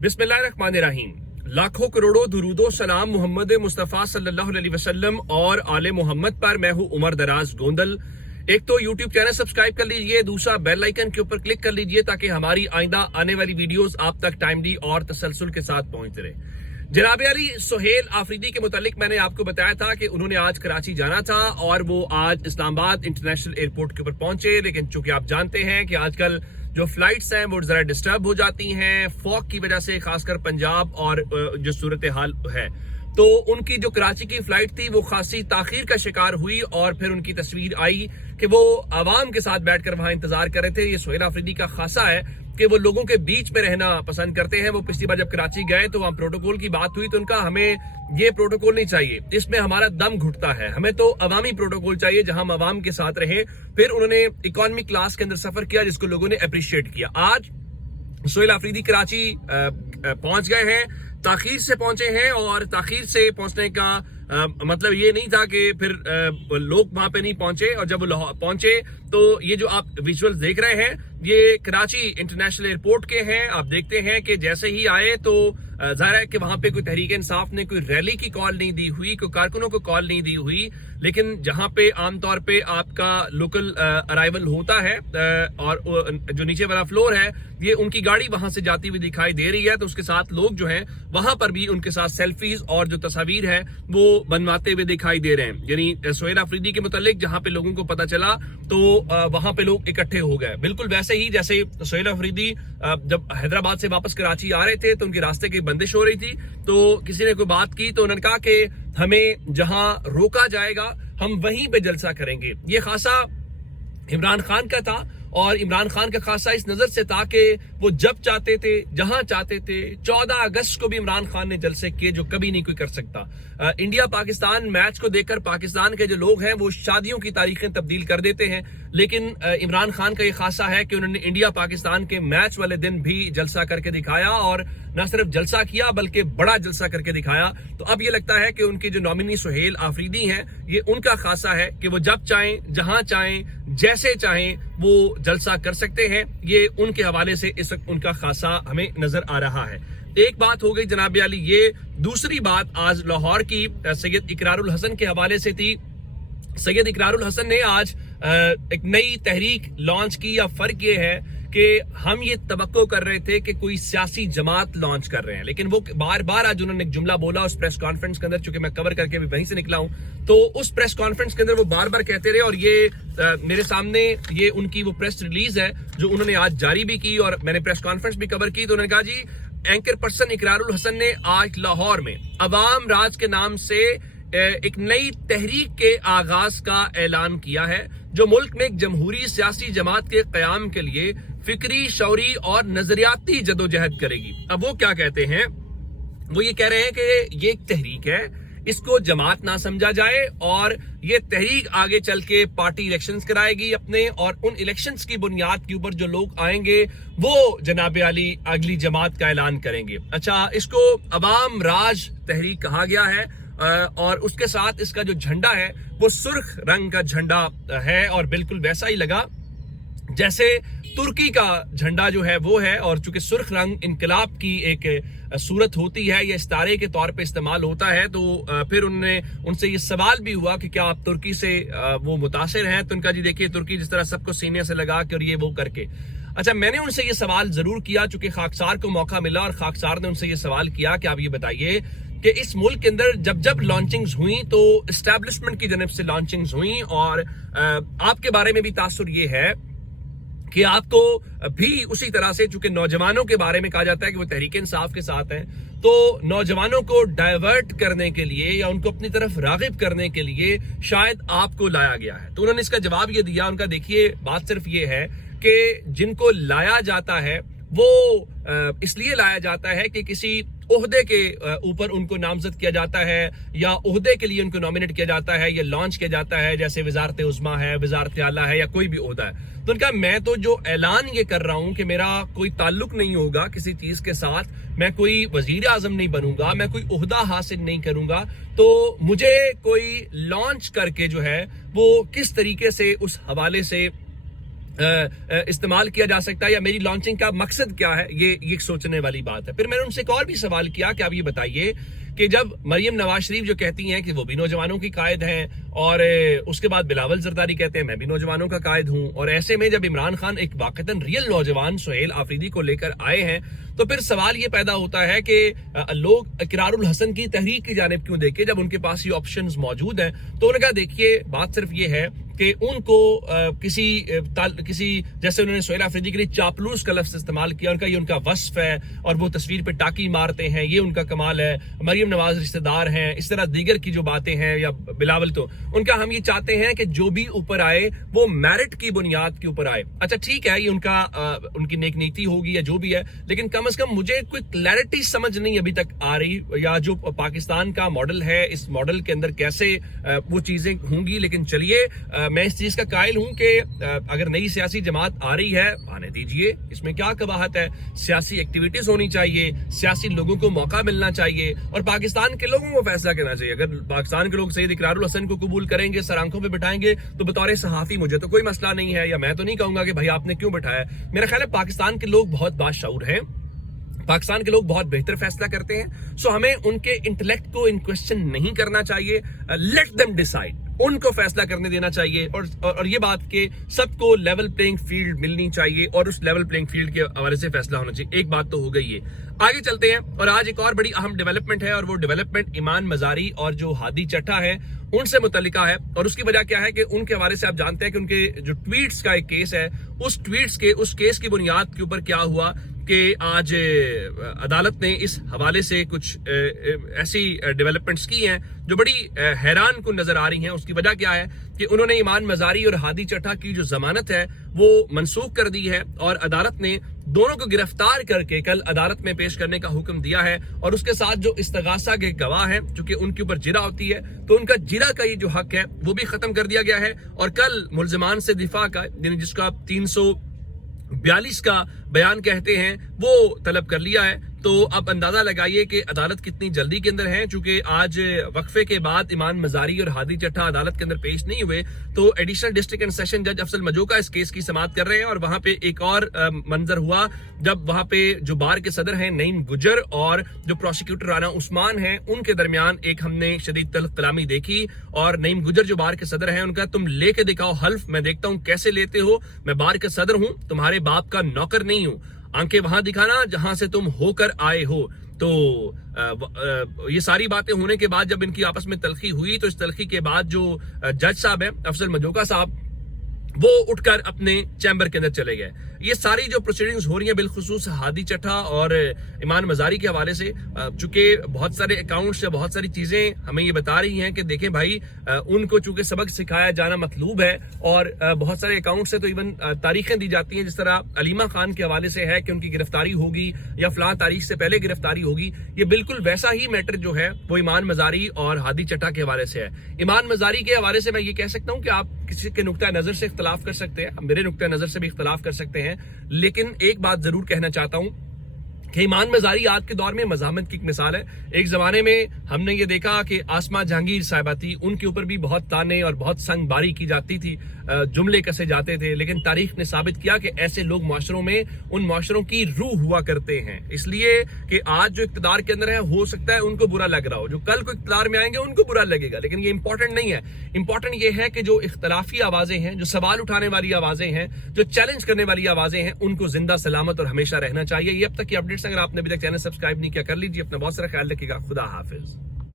बिस्मिल्लाहिर्रहमानिर्रहीम। लाखों करोड़ों दुरूदो सलाम मोहम्मद मुस्तफ़ा सल्लल्लाहु अलैहि वसल्लम और आले मोहम्मद पर। मैं हूं उमर दराज गोंदल। एक तो YouTube चैनल सब्सक्राइब कर लीजिए, दूसरा बेल आइकन के ऊपर क्लिक कर लीजिए ताकि हमारी आइंदा आने वाली वीडियोस आप तक टाइमली और तसलसल के साथ पहुंचते रहे। जनाब अली सुहेल आफरीदी के मुतालिक मैंने आपको बताया था कि उन्होंने आज कराची जाना था और वो आज इस्लामाबाद इंटरनेशनल एयरपोर्ट के ऊपर पहुंचे, लेकिन चूंकि आप जानते हैं कि आजकल जो फ्लाइट्स हैं वो जरा डिस्टर्ब हो जाती हैं फॉग की वजह से, खासकर पंजाब और जो सूरत हाल है, तो उनकी जो कराची की फ्लाइट थी वो खासी ताखीर का शिकार हुई और फिर उनकी तस्वीर आई कि वो आवाम के साथ बैठकर वहां इंतजार कर रहे थे। ये सुहेल आफरीदी का खासा है कि वो लोगों के बीच में रहना पसंद करते हैं। वो पिछली बार जब कराची गए तो वहां प्रोटोकॉल की बात हुई तो उनका हमें ये प्रोटोकॉल नहीं चाहिए, इसमें हमारा दम घुटता है, हमें तो अवामी प्रोटोकॉल चाहिए जहां हम अवाम के साथ रहें। फिर उन्होंने इकोनॉमी क्लास के अंदर सफर किया जिसको लोगों ने अप्रिशिएट किया। आज सुहेल आफरीदी कराची पहुंच गए हैं, ताखीर से पहुंचे हैं और ताखीर से पहुंचने का मतलब ये नहीं था कि फिर लोग वहां पे नहीं पहुंचे, और जब वो पहुंचे तो ये जो आप विजुअल्स देख रहे हैं ये कराची इंटरनेशनल एयरपोर्ट के हैं। आप देखते हैं कि जैसे ही आए तो जाहिर है कि वहां पे कोई तहरीक इंसाफ ने कोई रैली की कॉल नहीं दी हुई, कोई कारकुनों को कॉल नहीं दी हुई, लेकिन जहां पे आमतौर पे आपका लोकल अराइवल होता है और जो नीचे वाला फ्लोर है ये उनकी गाड़ी वहां से जाती हुई दिखाई दे रही है, तो उसके साथ लोग जो हैं वहां पर भी उनके साथ सेल्फीज और जो तस्वीर है वो बनवाते हुए दिखाई दे रहे हैं। यानी सुहेल आफरीदी के मुतालिक जहां पे लोगों को पता चला तो वहां पे लोग इकट्ठे हो गए, बिल्कुल वैसे ही जैसे सुहेल आफरीदी जब हैदराबाद से वापस कराची आ रहे थे तो उनके रास्ते की बंदिश हो रही थी, तो किसी ने कोई बात की तो उन्होंने कहा कि हमें जहां रोका जाएगा हम वहीं पे जलसा करेंगे। ये खासा इमरान खान का था और इमरान खान का खासा इस नजर से था कि वो जब चाहते थे जहां चाहते थे। 14 अगस्त को भी इमरान खान ने जलसे किए जो कभी नहीं कोई कर सकता। इंडिया पाकिस्तान मैच को देखकर पाकिस्तान के जो लोग हैं वो शादियों की तारीखें तब्दील कर देते हैं, लेकिन इमरान खान का ये खासा है कि उन्होंने इंडिया पाकिस्तान के मैच वाले दिन भी जलसा करके दिखाया, और न सिर्फ जलसा किया बल्कि बड़ा जलसा करके दिखाया। तो अब ये लगता है कि उनके जो नॉमिनी सुहेल आफरीदी हैं ये उनका खासा है कि वो जब चाहें जहां चाहें जैसे चाहें वो जलसा कर सकते हैं। ये उनके हवाले से इस वक्त उनका खासा हमें नजर आ रहा है। एक बात हो गई जनाब अली, ये दूसरी बात आज लाहौर की सैयद इकरारुल हसन के हवाले से थी। सैयद इकरारुल हसन ने आज एक नई तहरीक लॉन्च की। या फर्क ये है कि हम ये तवक्को कर रहे थे कि कोई सियासी जमात लॉन्च कर रहे हैं, लेकिन वो बार बार आज उन्होंने एक जुमला बोला उस प्रेस कॉन्फ्रेंस के अंदर, चूंकि मैं कवर करके भी वहीं से निकला हूं, तो उस प्रेस कॉन्फ्रेंस के अंदर वो बार बार कहते रहे, और ये मेरे सामने ये उनकी वो प्रेस रिलीज है जो उन्होंने आज जारी भी की और मैंने प्रेस कॉन्फ्रेंस भी कवर की। तो उन्होंने कहा जी एंकर पर्सन इकरारुल हसन ने आज लाहौर में अवाम राज के नाम से एक नई तहरीक के आगाज का ऐलान किया है जो मुल्क में एक जमहूरी सियासी जमात के कयाम के लिए फिक्री, शौरी और नजरियाती जदोजहद करेगी। अब वो क्या कहते हैं, वो ये कह रहे हैं कि ये एक तहरीक है, इसको जमात ना समझा जाए और ये तहरीक आगे चल के पार्टी इलेक्शंस कराएगी अपने, और उन इलेक्शंस की बुनियाद के ऊपर जो लोग आएंगे वो जनाब अली अगली जमात का ऐलान करेंगे। अच्छा, इसको अवाम राज तहरीक कहा गया है और उसके साथ इसका जो झंडा है वो सुर्ख रंग का झंडा है और बिल्कुल वैसा ही लगा जैसे तुर्की का झंडा जो है वो है, और चूंकि सुर्ख रंग इनकलाब की एक सूरत होती है, ये इस्तारे के तौर पे इस्तेमाल होता है। तो फिर उनसे ये सवाल भी हुआ कि क्या आप तुर्की से वो मुतासिर हैं, तो उनका जी देखिए तुर्की जिस तरह सबको सीने से लगा के और ये वो करके। अच्छा, मैंने उनसे ये सवाल जरूर किया चूंकि खाकसार को मौका मिला और खाकसार ने उनसे ये सवाल किया कि आप ये बताइए कि इस मुल्क के अंदर जब जब लॉन्चिंग्स हुई तो एस्टैब्लिशमेंट की जनब से लॉन्चिंग्स हुई, और आपके बारे में भी तासुर ये है कि आपको भी उसी तरह से, चूंकि नौजवानों के बारे में कहा जाता है कि वो तहरीक इंसाफ के साथ हैं, तो नौजवानों को डाइवर्ट करने के लिए या उनको अपनी तरफ रागिब करने के लिए शायद आपको लाया गया है। तो उन्होंने इसका जवाब ये दिया, उनका देखिए बात सिर्फ ये है कि जिनको लाया जाता है वो इसलिए लाया जाता है कि किसी ओहदे के ऊपर उनको नामजद किया जाता है या ओहदे के लिए उनको नॉमिनेट किया जाता है या लॉन्च किया जाता है, जैसे वजारत उज़्मा है, वजारत आला है या कोई भी ओहदा है। तो उनका मैं तो जो ऐलान ये कर रहा हूं कि मेरा कोई ताल्लुक नहीं होगा किसी चीज के साथ, मैं कोई वजीर आजम नहीं बनूंगा, मैं कोई ओहदा हासिल नहीं करूंगा, तो मुझे कोई लॉन्च करके जो है वो किस तरीके से उस हवाले से इस्तेमाल किया जा सकता है, या मेरी लॉन्चिंग का मकसद क्या है, ये सोचने वाली बात है। फिर मैंने उनसे एक और भी सवाल किया कि आप ये बताइए कि जब मरियम नवाज शरीफ जो कहती हैं कि वो भी नौजवानों की कायद हैं, और उसके बाद बिलावल जरदारी कहते हैं मैं भी नौजवानों का कायद हूं, और ऐसे में जब इमरान खान एक वाकईतन रियल नौजवान सुहेल आफरीदी को लेकर आए हैं, तो फिर सवाल ये पैदा होता है कि लोग इकरारुल हसन की तहरीक की जानिब क्यों देखें जब उनके पास ये ऑप्शंस मौजूद हैं। तो उन्होंने कहा देखिए बात सिर्फ ये है कि उनको किसी जैसे उन्होंने सुहेल आफरीदी के लिए चापलूस का लफ्ज इस्तेमाल किया, उनका ये उनका वस्फ है, और वो तस्वीर पे टाकी मारते हैं, ये उनका कमाल है, मरियम नवाज रिश्तेदार हैं, इस तरह दीगर की जो बातें हैं, या बिलावल, तो उनका हम ये चाहते हैं कि जो भी ऊपर आए वो मेरिट की बुनियाद के ऊपर आए। अच्छा ठीक है, ये उनकी नेक नीति होगी या जो भी है, लेकिन कम से कम मुझे कोई क्लैरिटी समझ नहीं अभी तक आ रही, या जो पाकिस्तान का मॉडल है इस मॉडल के अंदर कैसे वो चीजें होंगी। लेकिन चलिए, मैं इस चीज का कायल हूं कि अगर नई सियासी जमात आ रही है आने दीजिए, इसमें क्या कबाहत है। सियासी एक्टिविटीज होनी चाहिए, सियासी लोगों को मौका मिलना चाहिए, और पाकिस्तान के लोगों को फैसला करना चाहिए। अगर पाकिस्तान के लोग सैयद इकरारुल हसन को कबूल करेंगे, सर आंखों पे बिठाएंगे, तो बतौर सहाफी मुझे तो कोई मसला नहीं है, या मैं तो नहीं कहूंगा कि भाई आपने क्यों बिठाया। मेरा ख्याल है पाकिस्तान के लोग बहुत बाशऊर हैं, पाकिस्तान के लोग बहुत बेहतर फैसला करते हैं, सो हमें उनके इंटेलेक्ट को इन क्वेश्चन नहीं करना चाहिए। लेट देम डिसाइड, उनको फैसला करने देना चाहिए, और ये बात कि सबको लेवल प्लेइंग फील्ड मिलनी चाहिए, और उस लेवल प्लेइंग फील्ड के हवाले से फैसला होना चाहिए। एक बात तो हो गई है। आगे चलते हैं, और आज एक और बड़ी अहम डेवलपमेंट है, और वो डेवलपमेंट ईमान मजारी और जो हादी चट्टा है उनसे मुतल्लिका है। और उसकी वजह क्या है कि उनके हवाले से आप जानते हैं कि उनके जो ट्वीट्स का एक केस है, उस केस की बुनियाद के ऊपर क्या हुआ कि आज अदालत ने इस हवाले से कुछ ऐसी डेवलपमेंट्स की हैं जो बड़ी हैरान कुन नजर आ रही हैं। उसकी वजह क्या है कि उन्होंने ईमान मजारी और हादी चट्टा की जो जमानत है वो मनसूख कर दी है, और अदालत ने दोनों को गिरफ्तार करके कल अदालत में पेश करने का हुक्म दिया है। और उसके साथ जो इस्तगासा के गवाह हैं, चूंकि उनके ऊपर जिरा होती है, तो उनका जिरा का ये जो हक है वो भी खत्म कर दिया गया है। और कल मुल्जिमान से दिफा का, जिसको आप 342 का बयान कहते हैं, वो तलब कर लिया है। तो अब अंदाजा लगाइए कि अदालत कितनी जल्दी के अंदर है, चूंकि आज वक्फे के बाद ईमान मजारी और हादी चट्टा अदालत के अंदर पेश नहीं हुए, तो एडिशनल डिस्ट्रिक्ट एंड सेशन जज अफसल मजोका इस केस की समाअत कर रहे हैं। और वहां पे एक और मंजर हुआ जब वहां पे जो बार के सदर हैं नईम गुजर और जो प्रोसिक्यूटर राना उस्मान हैं, उनके दरमियान एक हमने शदीद तल्ख कलामी देखी। और नईम गुजर जो बार के सदर हैं, उनका तुम लेके दिखाओ हल्फ, मैं देखता हूं कैसे लेते हो, मैं बार का सदर हूं, तुम्हारे बाप का नौकर नहीं हूं, आंखें वहां दिखाना जहां से तुम होकर आए हो। तो ये सारी बातें होने के बाद जब इनकी आपस में तलखी हुई, तो इस तलखी के बाद जो जज साहब हैं अफसल मजोका साहब, वो उठकर अपने चैम्बर के अंदर चले गए। ये सारी जो प्रोसीडिंग्स हो रही हैं बिलखुसूस हादी चट्टा और ईमान मजारी के हवाले से, चूंकि बहुत सारे अकाउंट्स या बहुत सारी चीजें हमें ये बता रही हैं कि देखें भाई, उनको चूंकि सबक सिखाया जाना मतलूब है, और बहुत सारे अकाउंट से तो इवन तारीखें दी जाती हैं, जिस तरह अलीमा खान के हवाले से है कि उनकी गिरफ्तारी होगी या फलां तारीख से पहले गिरफ्तारी होगी। ये बिल्कुल वैसा ही मैटर जो है वो ईमान मजारी और हादी चट्टा के हवाले से है। ईमान मजारी के हवाले से मैं ये कह सकता हूँ कि आप किसी के नुक्ता नजर से इख्तलाफ कर सकते हैं, मेरे नुक्ता नजर से भी इख्तलाफ कर सकते हैं, लेकिन एक बात जरूर कहना चाहता हूं कि ईमान मजारी आज के दौर में मज़ाहमत की एक मिसाल है। एक जमाने में हमने ये देखा कि आसमा जहांगीर साहिबा थी, उनके ऊपर भी बहुत ताने और बहुत संगबारी की जाती थी, जुमले कसे जाते थे, लेकिन तारीख ने साबित किया कि ऐसे लोग माशरों में उन माशरों की रूह हुआ करते हैं। इसलिए कि आज जो इक्तदार के अंदर है, हो सकता है उनको बुरा लग रहा हो, जो कल को इक्तदार में आएंगे उनको बुरा लगेगा, लेकिन ये इंपॉर्टेंट नहीं है। इंपॉर्टेंट ये है कि जो इख्तलाफी आवाजें हैं, जो सवाल उठाने वाली आवाजें हैं, जो चैलेंज करने वाली आवाजें हैं, उनको जिंदा सलामत और हमेशा रहना चाहिए। ये अब तक की अपडेट्स अगर आपने अभी तक चैनल सब्सक्राइब नहीं किया, कर लीजिए। अपना बहुत सारा ख्याल रखिएगा। खुदा हाफिज।